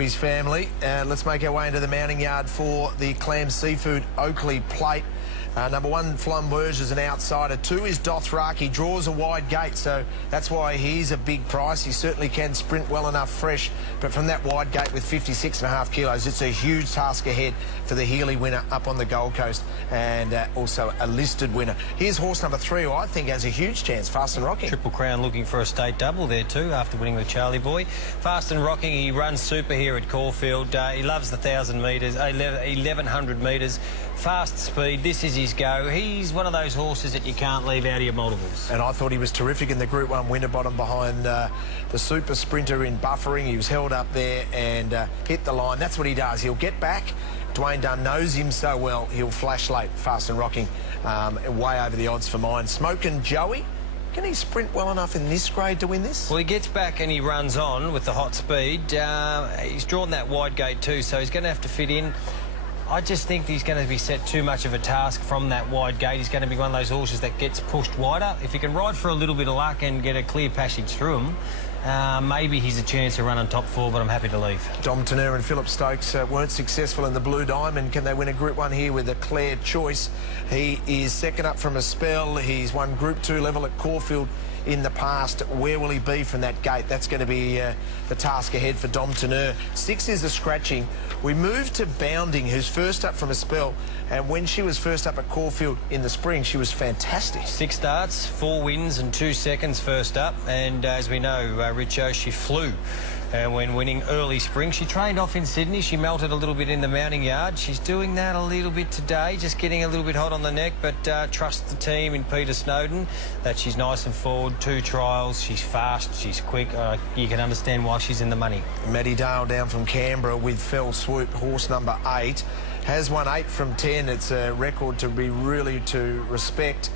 his family. Let's make our way into the mounting yard for the Clam Seafood Oakleigh Plate. Number 1, Flamberge, is an outsider. 2 is Dothraki, draws a wide gate, so that's why he's a big price. He certainly can sprint well enough fresh, but from that wide gate with 56.5 kilos, it's a huge task ahead for the Healy winner up on the Gold Coast, and also a listed winner. Here's horse number 3, who I think has a huge chance, Fast and Rocking. Triple Crown looking for a state double there too after winning with Charlie Boy. Fast and Rocking, he runs super here at Caulfield. He loves the 1,000 metres, 1,100 metres. Fast speed, this is his go. He's one of those horses that you can't leave out of your multiples. And I thought he was terrific in the Group 1 winner bottom behind the super sprinter in Buffering. He was held up there and hit the line. That's what he does. He'll get back. Dwayne Dunn knows him so well. He'll flash late. Fast and Rocking, way over the odds for mine. Smokin' Joey. Can he sprint well enough in this grade to win this? Well, he gets back and he runs on with the hot speed. He's drawn that wide gate too, so he's going to have to fit in. I just think he's going to be set too much of a task from that wide gate. He's going to be one of those horses that gets pushed wider. If he can ride for a little bit of luck and get a clear passage through him, maybe he's a chance to run on top 4, but I'm happy to leave. Dom Teneur and Philip Stokes weren't successful in the Blue Diamond. Can they win a Group 1 here with a clear choice? He is second up from a spell. He's won Group 2 level at Caulfield in the past. Where will he be from that gate? That's going to be the task ahead for Dom Teneur. 6 is the scratching. We move to Bounding, who's first up from a spell, and when she was first up at Caulfield in the spring, she was fantastic. 6 starts, 4 wins and 2 seconds first up, and as we know, Richo, she flew. And when winning early spring, she trained off in Sydney. She melted a little bit in the mounting yard. She's doing that a little bit today, just getting a little bit hot on the neck, but trust the team in Peter Snowden that she's nice and forward. 2 trials, she's fast, she's quick. You can understand why she's in the money. Maddie Dale down from Canberra with Fell Swoop, horse number 8. Has won 8 from 10. It's a record to be really to respect.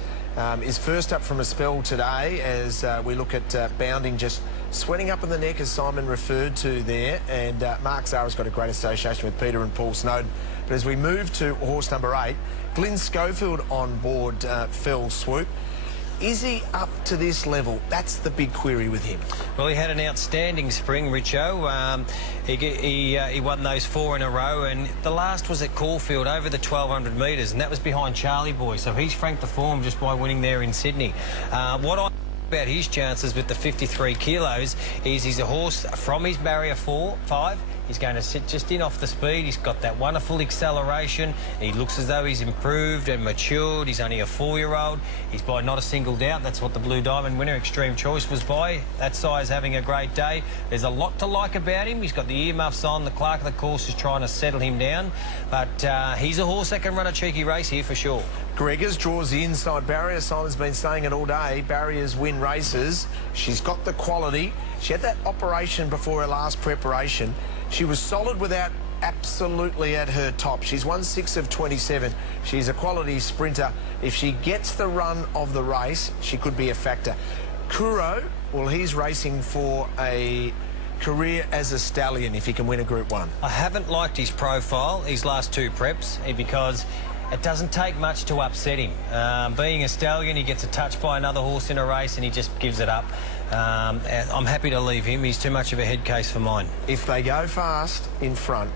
Is first up from a spell today as we look at Bounding, just sweating up in the neck, as Simon referred to there, and Mark Zara's got a great association with Peter and Paul Snowden. But as we move to horse number 8, Glyn Schofield on board Fell Swoop. Is he up to this level? That's the big query with him. Well, he had an outstanding spring, Richo. He won those 4 in a row, and the last was at Caulfield over the 1,200 metres, and that was behind Charlie Boy. So he's franked the form just by winning there in Sydney. What I about his chances with the 53 kilos is he's a horse from his barrier 5. He's going to sit just in off the speed. He's got that wonderful acceleration. He looks as though he's improved and matured. He's only a 4-year-old. He's by not a single doubt. That's what the Blue Diamond winner Extreme Choice was by. That size having a great day. There's a lot to like about him. He's got the earmuffs on. The clerk of the course is trying to settle him down. But he's a horse that can run a cheeky race here for sure. Gregors draws the inside barrier. Simon's been saying it all day. Barriers win races. She's got the quality. She had that operation before her last preparation. She was solid without absolutely at her top. She's won 6 of 27. She's a quality sprinter. If she gets the run of the race, she could be a factor. Kuro, well, he's racing for a career as a stallion if he can win a Group 1. I haven't liked his profile, his last 2 preps, because it doesn't take much to upset him. Being a stallion, he gets a touch by another horse in a race and he just gives it up. I'm happy to leave him. He's too much of a head case for mine. If they go fast in front,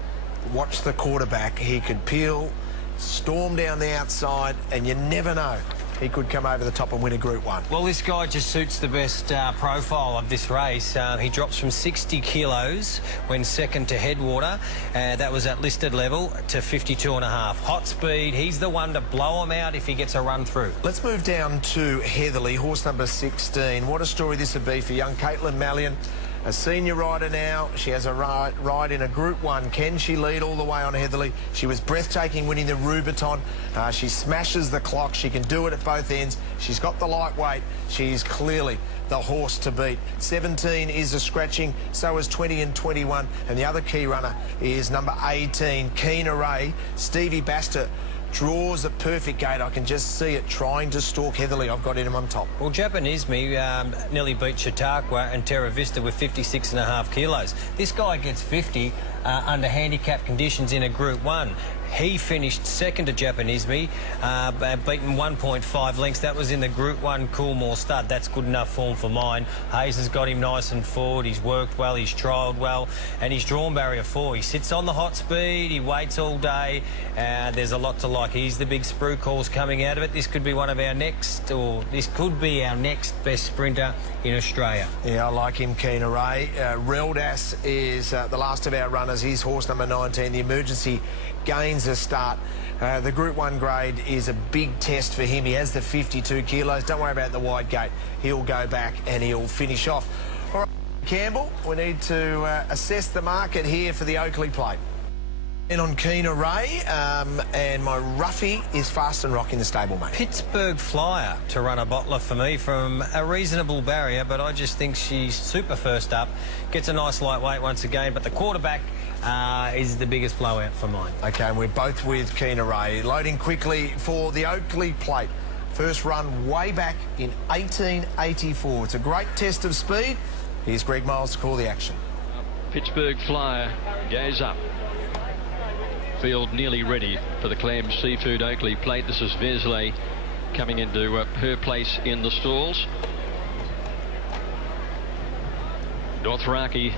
watch the quarterback. He could peel, storm down the outside, and you never know. He could come over the top and win a Group 1. Well, this guy just suits the best profile of this race. He drops from 60 kilos when second to Headwater. That was at listed level to 52.5. Hot speed. He's the one to blow him out if he gets a run through. Let's move down to Heatherly, horse number 16. What a story this would be for young Caitlin Mallion. A senior rider now. She has a ride in a Group 1. Can she lead all the way on Heatherly? She was breathtaking winning the Rubiton. She smashes the clock. She can do it at both ends. She's got the lightweight. She's clearly the horse to beat. 17 is a scratching. So is 20 and 21. And the other key runner is number 18, Keen Array. Stevie Baster draws a perfect gate. I can just see it trying to stalk Heatherly. I've got him on top. Well, Japanisme nearly beat Chautauqua and Terra Vista with 56.5 kilos. This guy gets 50 under handicap conditions in a Group 1. He finished second to Japanisme, beaten 1.5 lengths. That was in the Group 1 Coolmore stud. That's good enough form for mine. Hayes has got him nice and forward. He's worked well, he's trialled well, and he's drawn barrier 4. He sits on the hot speed, he waits all day. There's a lot to like. He's the big sprue calls coming out of it. This could be one of our next, or this could be our next best sprinter in Australia. Yeah, I like him, Keen Array. Reldas is the last of our runners. He's horse number 19. The emergency gains a start. The Group 1 grade is a big test for him. He has the 52 kilos. Don't worry about the wide gate. He'll go back and he'll finish off. All right, Campbell, we need to assess the market here for the Oakleigh Plate. And on Keen Array, and my roughie is Fast and Rock in the stable, mate. Pittsburgh Flyer to run a bottler for me from a reasonable barrier, but I just think she's super first up. Gets a nice lightweight once again, but the quarterback is the biggest blowout for mine. Okay, and we're both with Keen Array. Loading quickly for the Oakleigh Plate. First run way back in 1884. It's a great test of speed. Here's Greg Miles to call the action. Pittsburgh Flyer goes up. Field nearly ready for the Clam Seafood Oakleigh Plate. This is Vesley coming into her place in the stalls. Dothraki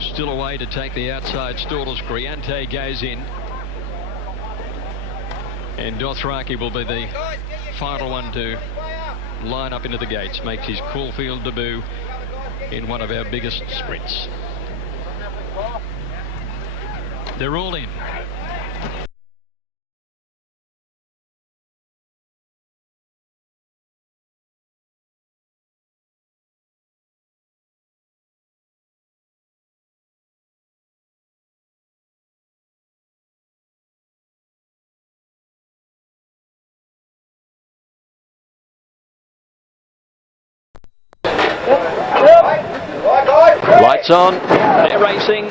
still away to take the outside stalls. Griante goes in. And Dothraki will be the final one to line up into the gates. Makes his Caulfield debut in one of our biggest sprints. They're all in. Lights on, they're racing.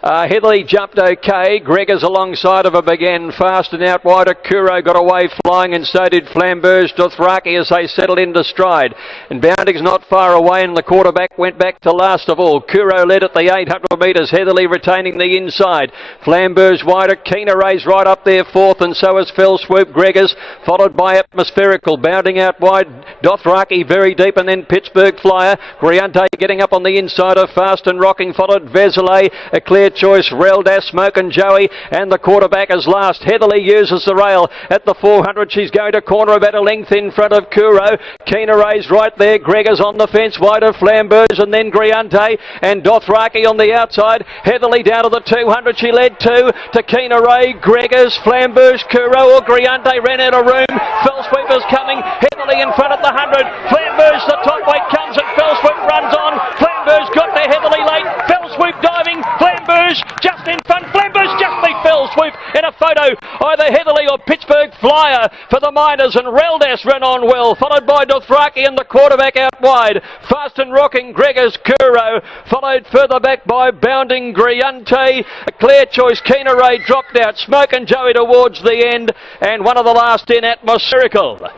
Heatherly jumped okay. Gregor's alongside of her began fast and out wide. Kuro got away flying, and so did Flamberge Dothraki as they settled into stride. And Bounding's not far away, and the quarterback went back to last of all. Kuro led at the 800 metres, Heatherly retaining the inside. Flamberge wider, Keen Array's right up there fourth, and so is Fell Swoop Gregor's, followed by Atmospherical. Bounding out wide, Dothraki very deep, and then Pittsburgh Flyer. Griante getting up on the inside of Fast and Rocking, followed Veselay, a clear choice, Reldas, Smoke and Joey, and the quarterback is last. Heatherly uses the rail at the 400. She's going to corner about a length in front of Kuro. Keen Array's right there. Gregor's on the fence, wide of Flamberge, and then Griante and Dothraki on the outside. Heatherly down to the 200. She led two to Keen Array, Gregor's, Flamberge, Kuro, or Griante ran out of room. Fell Sweep is coming. Heatherly in front at the 100. Flamberge, the top weight comes, and Fell Sweep runs on. Flamberge got there Heatherly late. Fell Sweep diving. Flamberge just in front. Flamberge just beat Fell Swoop in a photo. Either Heatherly or Pittsburgh Flyer for the Miners, and Reldas ran on well, followed by Dothraki and the quarterback out wide. Fast and Rocking Gregor's Kuro, followed further back by Bounding Griante. A clear choice, Keen Array dropped out. Smoke and Joey towards the end, and one of the last in, Atmospherical.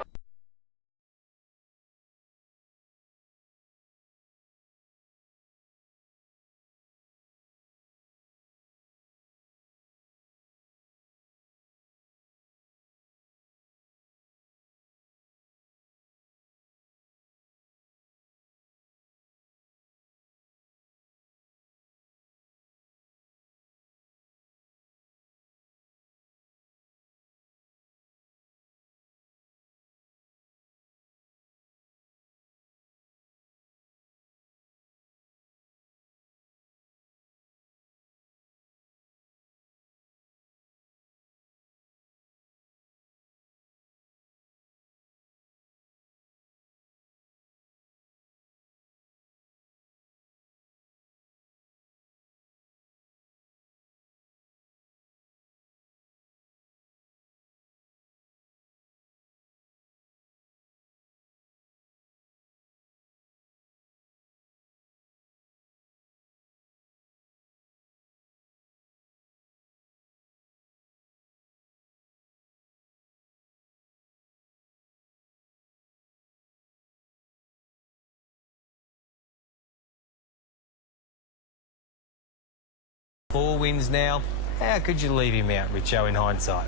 4 wins now. How could you leave him out, Richo, in hindsight?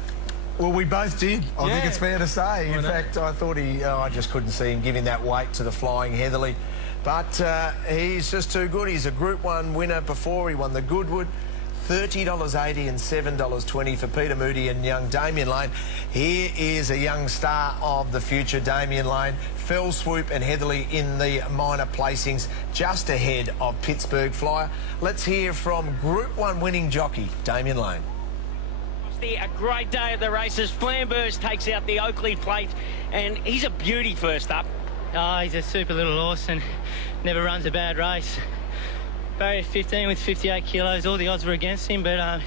Well, we both did. I think Yeah. it's fair to say. In fact, I thought I just couldn't see him giving that weight to the Flying Heatherly. But he's just too good. He's a Group 1 winner before. He won the Goodwood. $30.80 and $7.20 for Peter Moody and young Damien Lane. Here is a young star of the future, Damien Lane. Fell Swoop and Heatherly in the minor placings, just ahead of Pittsburgh Flyer. Let's hear from Group 1 winning jockey, Damien Lane. A great day at the races. Flambers takes out the Oakleigh Plate, and he's a beauty first up. Oh, he's a super little horse and never runs a bad race. Barrier 15 with 58 kilos. All the odds were against him, but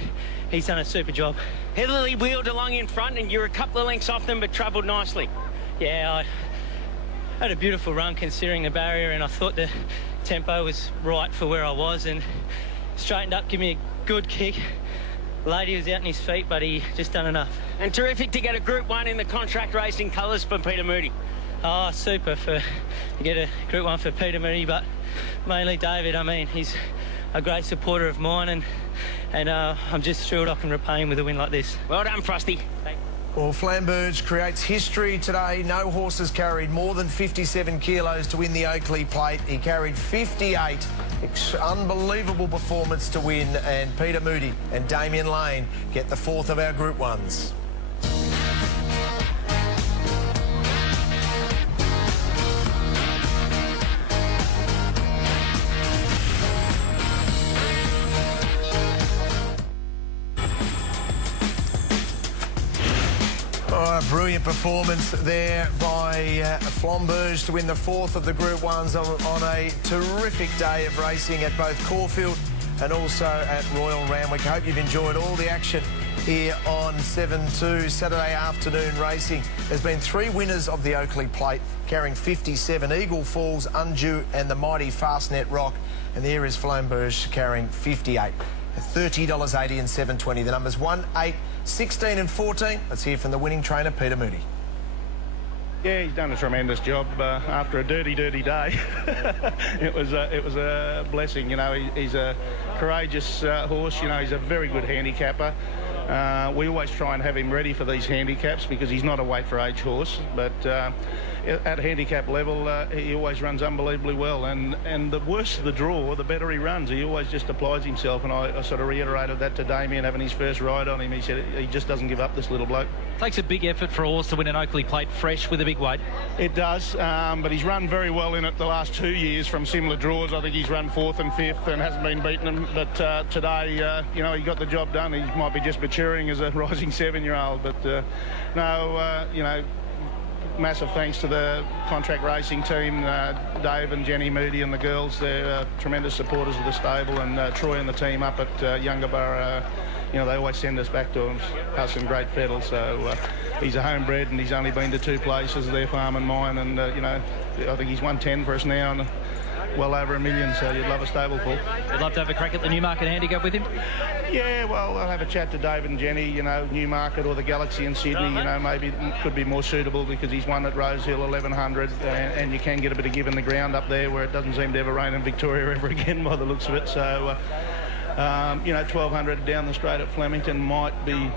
he's done a super job. Heatherly wheeled along in front, and you're a couple of lengths off them, but travelled nicely. Yeah, I had a beautiful run considering the barrier, and I thought the tempo was right for where I was, and straightened up, give me a good kick. Lady was out in his feet, but he just done enough. And terrific to get a Group 1 in the contract racing colours for Peter Moody. Oh, super to get a Group 1 for Peter Moody, but mainly David. I mean, he's a great supporter of mine, and I'm just thrilled I can repay him with a win like this. Well done, Frosty. Thanks. Well, Flamberge creates history today. No horses carried more than 57 kilos to win the Oakleigh Plate. He carried 58. Unbelievable performance to win, and Peter Moody and Damien Lane get the 4th of our Group 1s. Oh, a brilliant performance there by Flamberge to win the 4th of the Group 1s on a terrific day of racing at both Caulfield and also at Royal Randwick. I hope you've enjoyed all the action here on 7-2 Saturday afternoon racing. There's been 3 winners of the Oakleigh Plate carrying 57, Eagle Falls, Undue and the mighty Fastnet Rock. And there is Flamberge carrying 58. $30.80 and $7.20. The numbers 1, 8, 16 and 14. Let's hear from the winning trainer, Peter Moody. Yeah, he's done a tremendous job after a dirty day. It was a blessing. You know, he's a courageous horse. You know, he's a very good handicapper. We always try and have him ready for these handicaps because he's not a weight for age horse, but at handicap level he always runs unbelievably well, and the worse the draw, the better he runs. He always just applies himself, and I sort of reiterated that to Damien having his first ride on him. He said he just doesn't give up, this little bloke. Takes a big effort for a horse to win an Oakleigh Plate fresh with a big weight. It does, but he's run very well in it the last 2 years from similar draws. I think he's run 4th and 5th and hasn't been beaten them, but today you know, he got the job done. He might be just maturing as a rising 7-year-old, but you know, massive thanks to the contract racing team, Dave and Jenny Moody and the girls. They're tremendous supporters of the stable, and Troy and the team up at Youngaborough, you know, they always send us back to us in great fettle. So he's a homebred, and he's only been to 2 places, their farm and mine, and you know, I think he's won 10 for us now, and well over $1 million, so you'd love a stable full. You'd love to have a crack at the Newmarket handicap with him? Yeah, well, I'll have a chat to David and Jenny. You know, Newmarket or the Galaxy in Sydney, you know, maybe could be more suitable because he's won at Rosehill 1100, and you can get a bit of give in the ground up there where it doesn't seem to ever rain in Victoria ever again by the looks of it. So you know, 1200 down the straight at Flemington might be,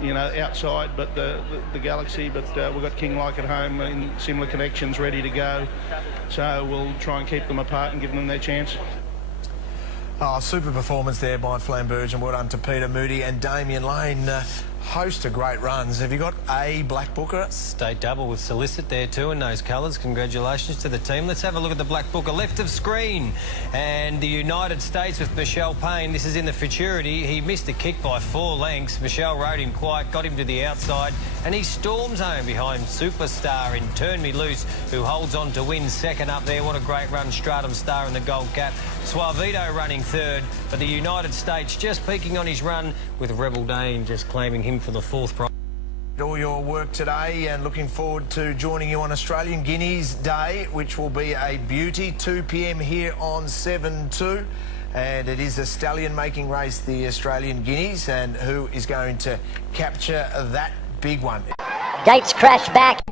you know, outside, but the Galaxy, but we've got King Like at home in similar connections ready to go, so we'll try and keep them apart and give them their chance. Oh, super performance there by Flamberge, and well done to Peter Moody and Damien Lane. Host of great runs. Have you got a Black Booker? State double with Solicit there too in those colours. Congratulations to the team. Let's have a look at the Black Booker left of screen. And the United States with Michelle Payne. This is in the futurity. He missed the kick by 4 lengths. Michelle rode him quiet, got him to the outside, and he storms home behind Superstar in Turn Me Loose, who holds on to win second up there. What a great run. Stratum Star in the gold cap. Suavito running third, but the United States just peaking on his run with Rebel Dane just claiming him for the 4th prize. All your work today, and looking forward to joining you on Australian Guineas Day, which will be a beauty, 2 p.m. here on 7-2. And it is a stallion making race, the Australian Guineas, and who is going to capture that big one? Gates crash back.